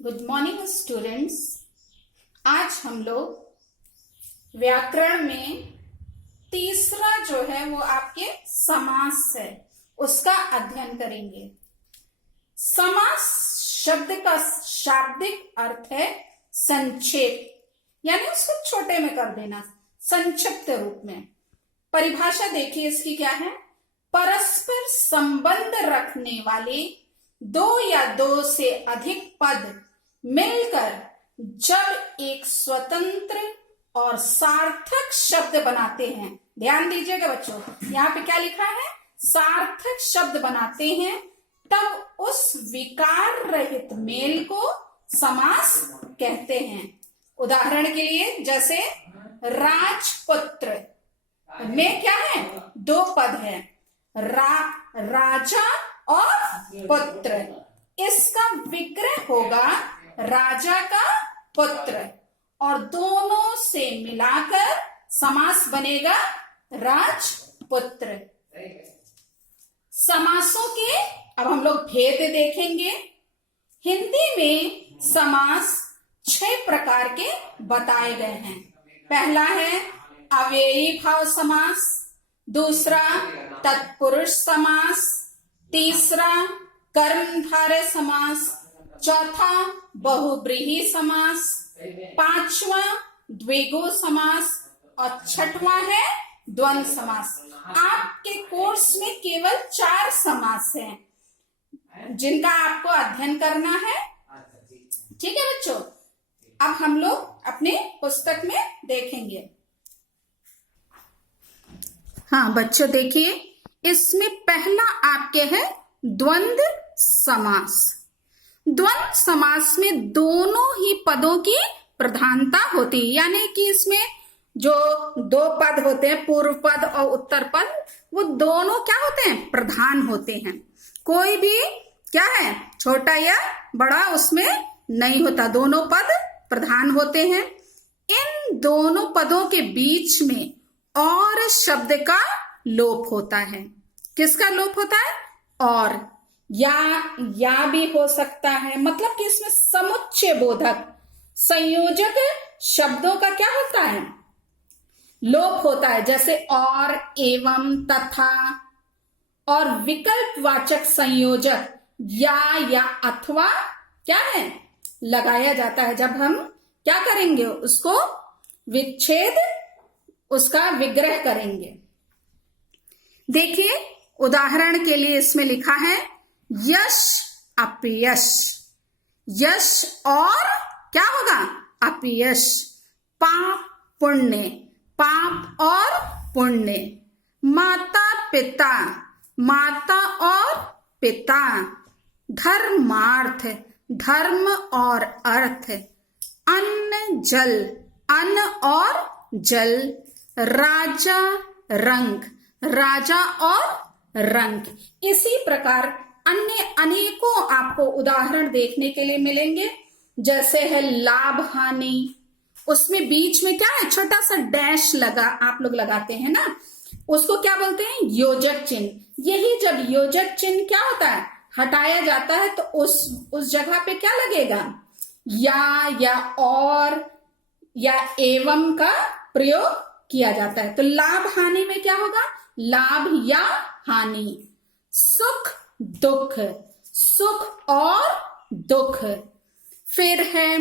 Good morning students. आज हम लोग व्याकरण में तीसरा जो है वो आपके समास है, उसका अध्ययन करेंगे। समास शब्द का शाब्दिक अर्थ है संक्षेप, यानी उसको छोटे में कर देना, संक्षिप्त रूप में। परिभाषा देखिए इसकी क्या है। परस्पर संबंध रखने वाले दो या दो से अधिक पद मिलकर जब एक स्वतंत्र और सार्थक शब्द बनाते हैं। ध्यान दीजिएगा बच्चों, यहाँ पे क्या लिखा है, सार्थक शब्द बनाते हैं, तब उस विकार रहित मेल को समास कहते हैं। उदाहरण के लिए जैसे राजपुत्र में क्या है, दो पद है, राजा और पुत्र। इसका विग्रह होगा राजा का पुत्र और दोनों से मिलाकर समास बनेगा राजपुत्र। समासों के अब हम लोग भेद देखेंगे। हिंदी में समास 6 प्रकार के बताए गए हैं। पहला है अव्ययी भाव समास, दूसरा तत्पुरुष समास, तीसरा कर्मधारय समास, चौथा बहुब्रीहि समास, पांचवा द्विगु समास और छठवां है द्वंद्व समास। आपके कोर्स में केवल 4 समास हैं जिनका आपको अध्ययन करना है। ठीक है बच्चों, अब हम लोग अपने पुस्तक में देखेंगे। हाँ बच्चों देखिए, इसमें पहला आपके है द्वंद्व समास। द्वंद्व समास में दोनों ही पदों की प्रधानता होती है, यानी कि इसमें जो 2 पद होते हैं, पूर्व पद और उत्तर पद, वो दोनों क्या होते हैं, प्रधान होते हैं। कोई भी क्या है, छोटा या बड़ा उसमें नहीं होता, दोनों पद प्रधान होते हैं। इन दोनों पदों के बीच में और शब्द का लोप होता है। किसका लोप होता है, और या भी हो सकता है, मतलब कि इसमें समुच्चय बोधक संयोजक शब्दों का क्या होता है, लोप होता है। जैसे और, एवं, तथा और विकल्प वाचक संयोजक या अथवा क्या है, लगाया जाता है। जब हम क्या करेंगे, उसको विच्छेद, उसका विग्रह करेंगे। देखिए उदाहरण के लिए इसमें लिखा है यश अपयश। यश और क्या होगा, अपयश। पाप पुण्य, पाप और पुण्य। माता पिता, माता और पिता। धर्मार्थ, धर्म और अर्थ। अन्न जल, अन्न और जल। राजा रंग, राजा और रंग। इसी प्रकार अन्य अनेकों आपको उदाहरण देखने के लिए मिलेंगे। जैसे है लाभ हानि, उसमें बीच में क्या है, छोटा सा डैश लगा, आप लोग लगाते हैं ना, उसको क्या बोलते हैं, योजक चिन्ह। यही जब योजक चिन्ह क्या होता है, हटाया जाता है, तो उस जगह पे क्या लगेगा, या और या एवं का प्रयोग किया जाता है। तो लाभ हानि में क्या होगा, लाभ या हानि। सुख दुख, सुख और दुख। फिर है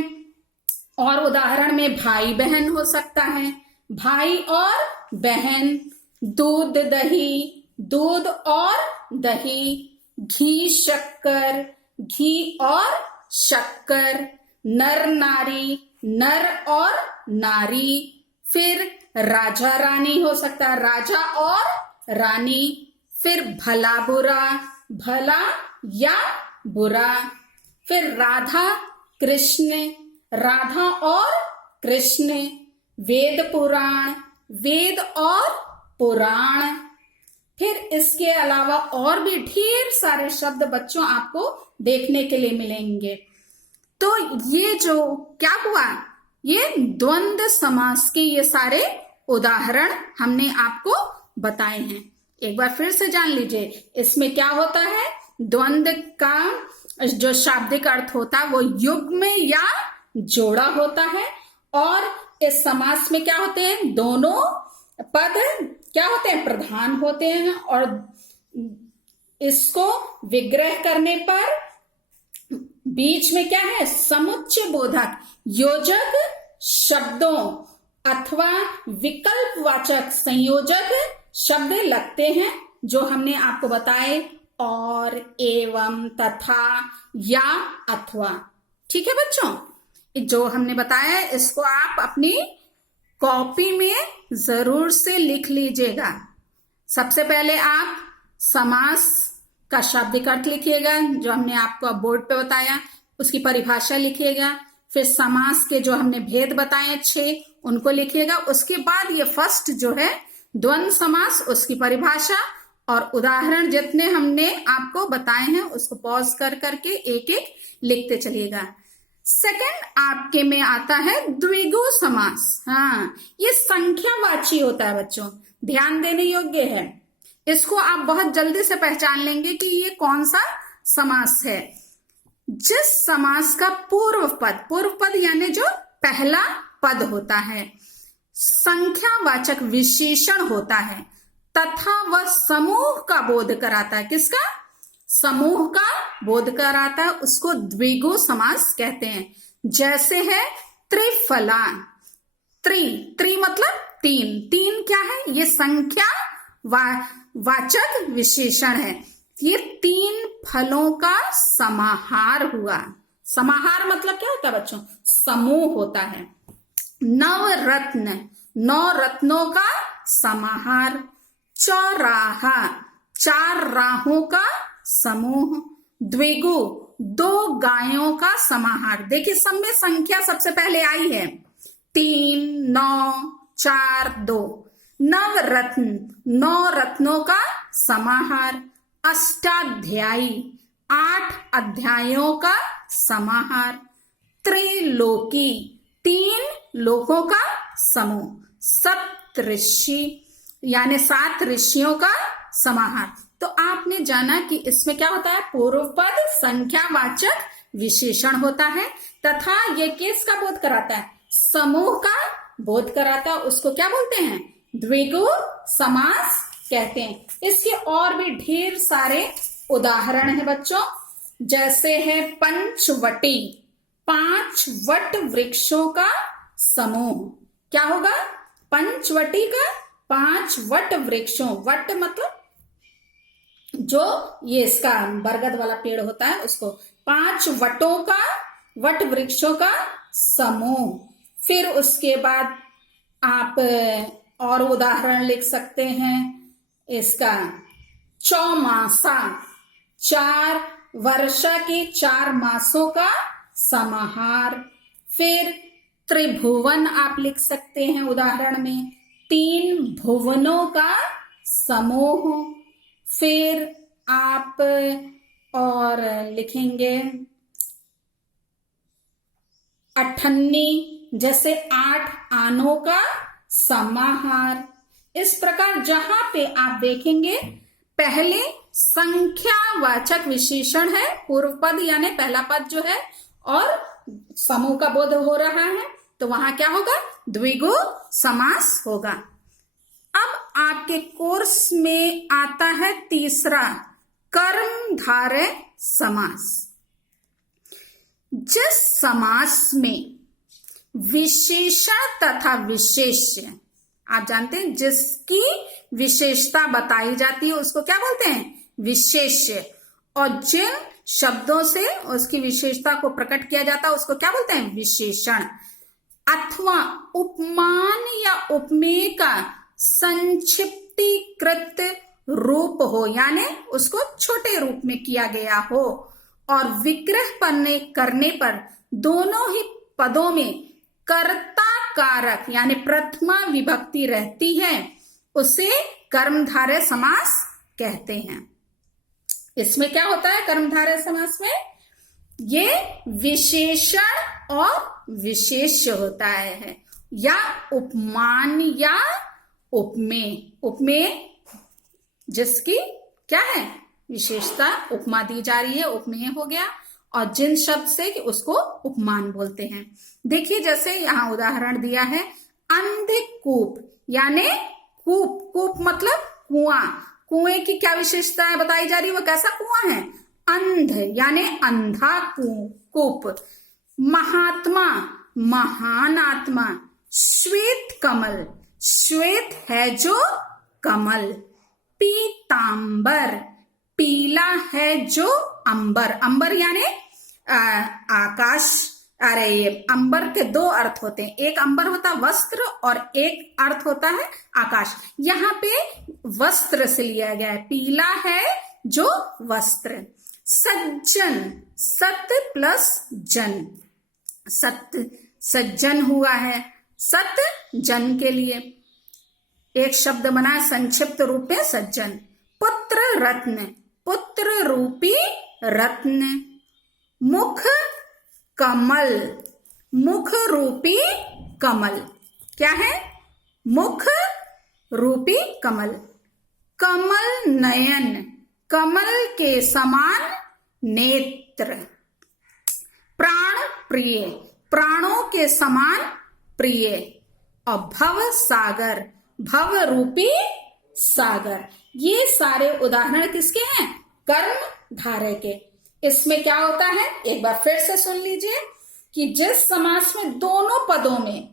और उदाहरण में भाई बहन हो सकता है, भाई और बहन। दूध दही, दूध और दही। घी शक्कर, घी और शक्कर। नर नारी, नर और नारी। फिर राजा रानी हो सकता है, राजा और रानी। फिर भला बुरा, भला या बुरा। फिर राधा कृष्ण, राधा और कृष्ण। वेद पुराण, वेद और पुराण। फिर इसके अलावा और भी ढेर सारे शब्द बच्चों आपको देखने के लिए मिलेंगे। तो ये जो क्या हुआ, ये द्वंद्व समास के ये सारे उदाहरण हमने आपको बताए हैं। एक बार फिर से जान लीजिए, इसमें क्या होता है, द्वंद्व का जो शाब्दिक अर्थ होता है वो युग्म या जोड़ा होता है। और इस समास में क्या होते हैं, दोनों पद क्या होते हैं, प्रधान होते हैं। और इसको विग्रह करने पर बीच में क्या है, समुच्चय बोधक योजक शब्दों अथवा विकल्पवाचक संयोजक शब्द लगते हैं, जो हमने आपको बताए, और, एवं, तथा, या, अथवा। ठीक है बच्चों, जो हमने बताया इसको आप अपनी कॉपी में जरूर से लिख लीजिएगा। सबसे पहले आप समास का शाब्दिक अर्थ लिखिएगा, जो हमने आपको बोर्ड पे बताया, उसकी परिभाषा लिखिएगा। फिर समास के जो हमने भेद बताए 6 उनको लिखिएगा। उसके बाद ये फर्स्ट जो है द्वंद्व समास, उसकी परिभाषा और उदाहरण जितने हमने आपको बताए हैं उसको पॉज कर करके एक एक लिखते चलिएगा। सेकंड आपके में आता है द्विगु समास। हाँ, ये संख्यावाची होता है बच्चों, ध्यान देने योग्य है। इसको आप बहुत जल्दी से पहचान लेंगे कि ये कौन सा समास है। जिस समास का पूर्व पद यानी जो पहला पद होता है संख्यावाचक विशेषण होता है तथा वह समूह का बोध कराता है। किसका? समूह का बोध कराता है, उसको द्विगु समास कहते हैं। जैसे है त्रिफलान, त्रि मतलब 3 क्या है, ये संख्या वाचक विशेषण है। ये 3 फलों का समाहार हुआ। समाहार मतलब क्या होता है बच्चों, समूह होता है। नवरत्न, 9 रत्नों का समाहार। चौराहा, 4 राहों का समूह। द्विगु, 2 गायों का समाहार। देखिए सब में संख्या सबसे पहले आई है, 3, 9, 4, 2। नवरत्न, 9 रत्नों का समाहार। अष्टाध्यायी, 8 अध्यायों का समाहार। त्रिलोकी, 3 लोकों का समूह। सप्तऋषि यानी 7 ऋषियों का समाहार। तो आपने जाना कि इसमें क्या होता है, पूर्व पद संख्यावाचक विशेषण होता है तथा ये किसका बोध कराता है, समूह का बोध कराता है। उसको क्या बोलते हैं, द्विगु समास कहते हैं। इसके और भी ढेर सारे उदाहरण हैं बच्चों, जैसे है पंचवटी, 5 वट वृक्षों का समूह। क्या होगा, पंचवटी का 5 वट वृक्षों, वट मतलब जो ये इसका बरगद वाला पेड़ होता है उसको, 5 वटों का, वट वृक्षों का समूह। फिर उसके बाद आप और उदाहरण लिख सकते हैं इसका, चौमासा, 4 वर्षा के 4 मासों का समाहार। फिर त्रिभुवन आप लिख सकते हैं उदाहरण में, 3 भुवनों का समूह। फिर आप और लिखेंगे अठन्नी, जैसे 8 आनों का समाहार। इस प्रकार जहां पे आप देखेंगे पहले संख्यावाचक विशेषण है, पूर्व पद यानी पहला पद जो है, और समूह का बोध हो रहा है, तो वहां क्या होगा, द्विगु समास होगा। अब आपके कोर्स में आता है तीसरा, कर्मधारय समास। जिस समास में विशेषण तथा विशेष्य, आप जानते हैं जिसकी विशेषता बताई जाती है उसको क्या बोलते हैं, विशेष्य। और जिन शब्दों से उसकी विशेषता को प्रकट किया जाता है उसको क्या बोलते हैं, विशेषण। अथवा उपमान या उपमेय का संक्षिप्तीकृत रूप हो, यानी उसको छोटे रूप में किया गया हो, और विग्रह करने पर दोनों ही पदों में कर्ता कारक यानी प्रथमा विभक्ति रहती है, उसे कर्मधारय समास कहते हैं। इसमें क्या होता है कर्मधारय समास में, ये विशेषण और विशेष्य होता है, या उपमान या उपमेय। उपमेय जिसकी क्या है विशेषता, उपमा दी जा रही है, उपमेय हो गया। और जिन शब्द से कि उसको उपमान बोलते हैं। देखिए जैसे यहाँ उदाहरण दिया है, अंधकूप यानी कूप, कूप मतलब कुआं, कुएं की क्या विशेषता है बताई जा रही है, वो कैसा कुआं है, अंध यानी अंधा कूप। महात्मा महान आत्मा, श्वेत कमल, श्वेत है जो कमल, पीतांबर पीला है जो अंबर, अंबर यानी आकाश। अरे ये अंबर के दो अर्थ होते हैं, एक अंबर होता है वस्त्र और एक अर्थ होता है आकाश। यहाँ पे वस्त्र से लिया गया है, पीला है जो वस्त्र। सज्जन, सत्य प्लस जन, सत्य सज्जन हुआ है, सत्य जन के लिए एक शब्द बना है संक्षिप्त रूप में सज्जन। पुत्र रत्न, पुत्र रूपी रत्न। मुख कमल, मुख रूपी कमल, क्या है, मुख रूपी कमल। कमल नयन, कमल के समान नेत्र। प्राण प्रिय, प्राणों के समान प्रिय। और भव सागर, भव रूपी सागर। ये सारे उदाहरण किसके हैं, कर्म धारय के। इसमें क्या होता है, एक बार फिर से सुन लीजिए कि जिस समास में दोनों पदों में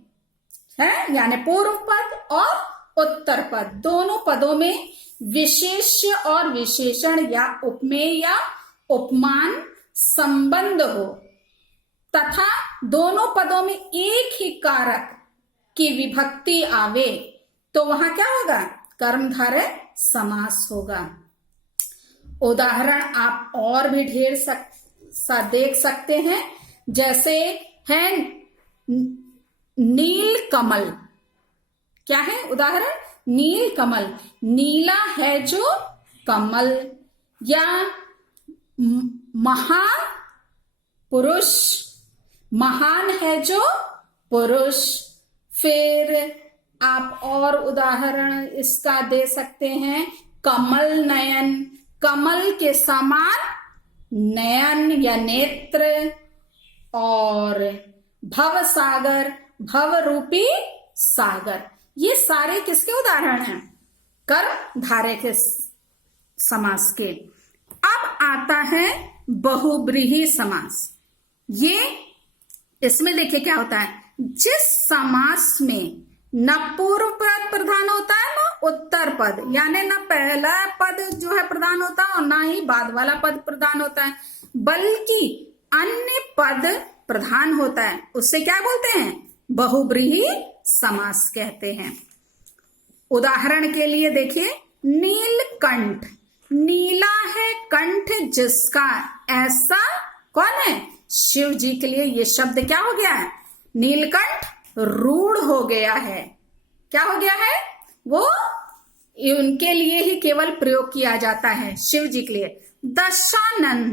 है, यानी पूर्व पद और उत्तर पद, दोनों पदों में विशेष्य और विशेषण या उपमेय या उपमान संबंध हो तथा दोनों पदों में एक ही कारक की विभक्ति आवे, तो वहां क्या होगा, कर्मधारय समास होगा। उदाहरण आप और भी ढेर सा देख सकते हैं, जैसे है नील कमल, क्या है उदाहरण, नील कमल, नीला है जो कमल। या महापुरुष, महान है जो पुरुष। फिर आप और उदाहरण इसका दे सकते हैं, कमल नयन, कमल के समान नयन या नेत्र। और भव सागर, भव रूपी सागर। ये सारे किसके उदाहरण हैं, कर्म धारय के समास के। अब आता है बहुब्रीहि समास। ये इसमें देखिए क्या होता है, जिस समास में न पूर्व पद प्रधान होता है न उत्तर पद, यानी न पहला पद जो है प्रधान होता है और ना ही बाद वाला पद प्रधान होता है, बल्कि अन्य पद प्रधान होता है, उससे क्या बोलते हैं, बहुब्रीहि समास कहते हैं। उदाहरण के लिए देखिए, नीलकंठ, नीला है कंठ जिसका, ऐसा कौन है, शिव जी के लिए ये शब्द क्या हो गया है, नीलकंठ रूढ़ हो गया है। क्या हो गया है, वो उनके लिए ही केवल प्रयोग किया जाता है, शिव जी के लिए। दशानन,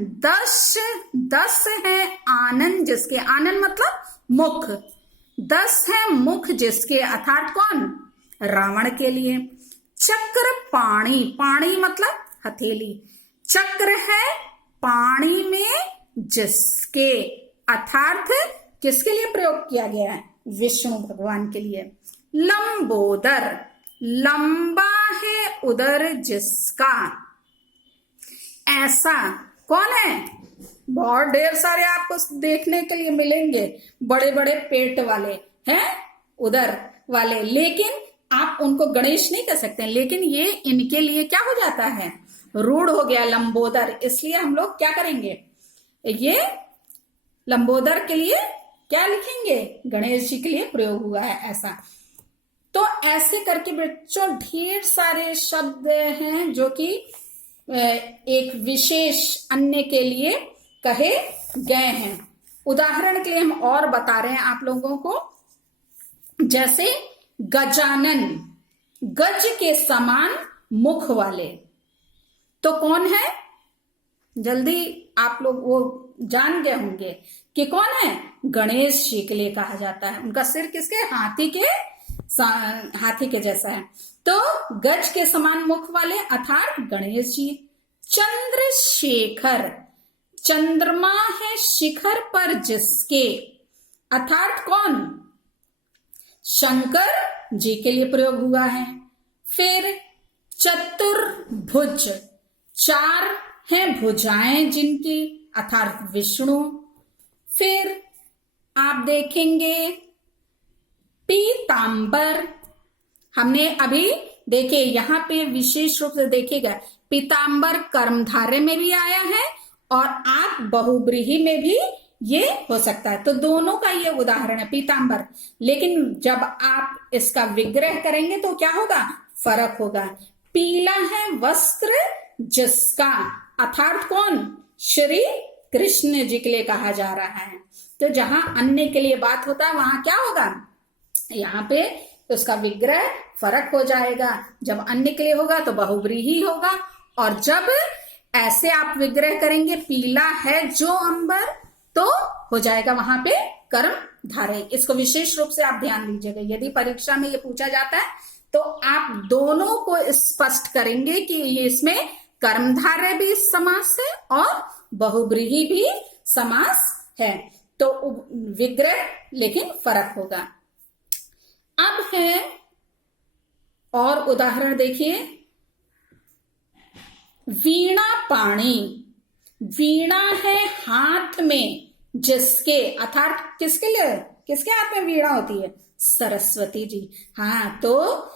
दस है आनंद जिसके, आनंद मतलब मुख, 10 है मुख जिसके, अर्थात कौन, रावण के लिए। चक्र पाणी, पाणी मतलब हथेली, चक्र है पाणी में जिसके, अर्थात किसके लिए प्रयोग किया गया है, विष्णु भगवान के लिए। लंबोदर, लंबा है उदर जिसका, ऐसा कौन है, बहुत ढेर सारे आपको देखने के लिए मिलेंगे, बड़े बड़े पेट वाले हैं, उदर वाले, लेकिन आप उनको गणेश नहीं कह सकते, लेकिन ये इनके लिए क्या हो जाता है, रूढ़ हो गया लंबोदर। इसलिए हम लोग क्या करेंगे, ये लंबोदर के लिए क्या लिखेंगे, गणेश जी के लिए प्रयोग हुआ है ऐसा। तो ऐसे करके बच्चों ढेर सारे शब्द हैं जो कि एक विशेष अन्य के लिए कहे गए हैं। उदाहरण के लिए हम और बता रहे हैं आप लोगों को, जैसे गजानन, गज के समान मुख वाले, तो कौन है, जल्दी आप लोग वो जान गए होंगे कि कौन है, गणेश जी के लिए कहा जाता है। उनका सिर किसके, हाथी के जैसा है, तो गज के समान मुख वाले अर्थात गणेश जी। चंद्रशेखर, चंद्रमा है शिखर पर जिसके, अर्थात कौन, शंकर जी के लिए प्रयोग हुआ है। फिर चतुर्भुज, चार हैं भुजाएं जिनकी, अर्थात विष्णु। फिर आप देखेंगे पीतांबर, हमने अभी देखे यहां पे विशेष रूप से देखेगा पीतांबर कर्मधारय में भी आया है और आप बहुब्रीहि में भी ये हो सकता है, तो दोनों का ये उदाहरण है पीतांबर। लेकिन जब आप इसका विग्रह करेंगे तो क्या होगा, फर्क होगा। पीला है वस्त्र जिसका, अर्थात कौन, श्री कृष्ण जी के लिए कहा जा रहा है। तो जहां अन्य के लिए बात होता है वहां क्या होगा, यहाँ पे उसका विग्रह फर्क हो जाएगा। जब अन्य के लिए होगा तो बहुब्रीहि होगा, और जब ऐसे आप विग्रह करेंगे पीला है जो अंबर, तो हो जाएगा वहां पे कर्म धारय। इसको विशेष रूप से आप ध्यान दीजिएगा, यदि परीक्षा में ये पूछा जाता है तो आप दोनों को स्पष्ट करेंगे कि ये इसमें कर्मधारय भी समास है और बहुब्रीहि भी समास है, तो विग्रह लेकिन फर्क होगा। अब है और उदाहरण देखिए, वीणा पाणी, वीणा है हाथ में जिसके, अर्थात किसके लिए, किसके हाथ में वीणा होती है, सरस्वती जी। हाँ, तो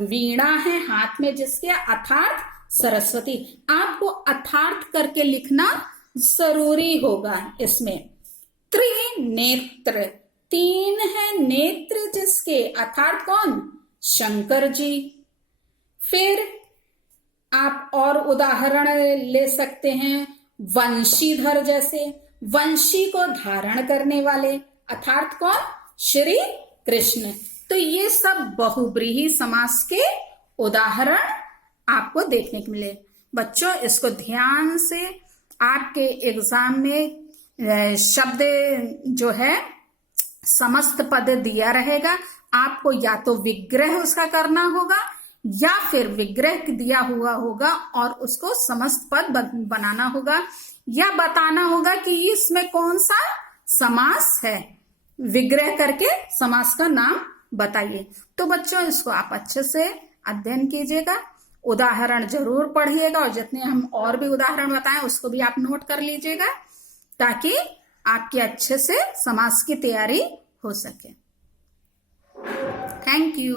वीणा है हाथ में जिसके, अर्थात सरस्वती। आपको अर्थात करके लिखना जरूरी होगा इसमें। त्रिनेत्र, तीन है नेत्र जिसके, अर्थात कौन, शंकर जी। फिर आप और उदाहरण ले सकते हैं वंशीधर जैसे, वंशी को धारण करने वाले, अर्थात कौन, श्री कृष्ण। तो ये सब बहुब्रीहि समास के उदाहरण आपको देखने को मिले। बच्चों इसको ध्यान से, आपके एग्जाम में शब्द जो है समस्त पद दिया रहेगा, आपको या तो विग्रह उसका करना होगा या फिर विग्रह दिया हुआ होगा और उसको समस्त पद बनाना होगा, या बताना होगा कि इसमें कौन सा समास है, विग्रह करके समास का नाम बताइए। तो बच्चों इसको आप अच्छे से अध्ययन कीजिएगा, उदाहरण जरूर पढ़िएगा, और जितने हम और भी उदाहरण बताएं उसको भी आप नोट कर लीजिएगा, ताकि आपकी अच्छे से समास की तैयारी हो सके। Thank you.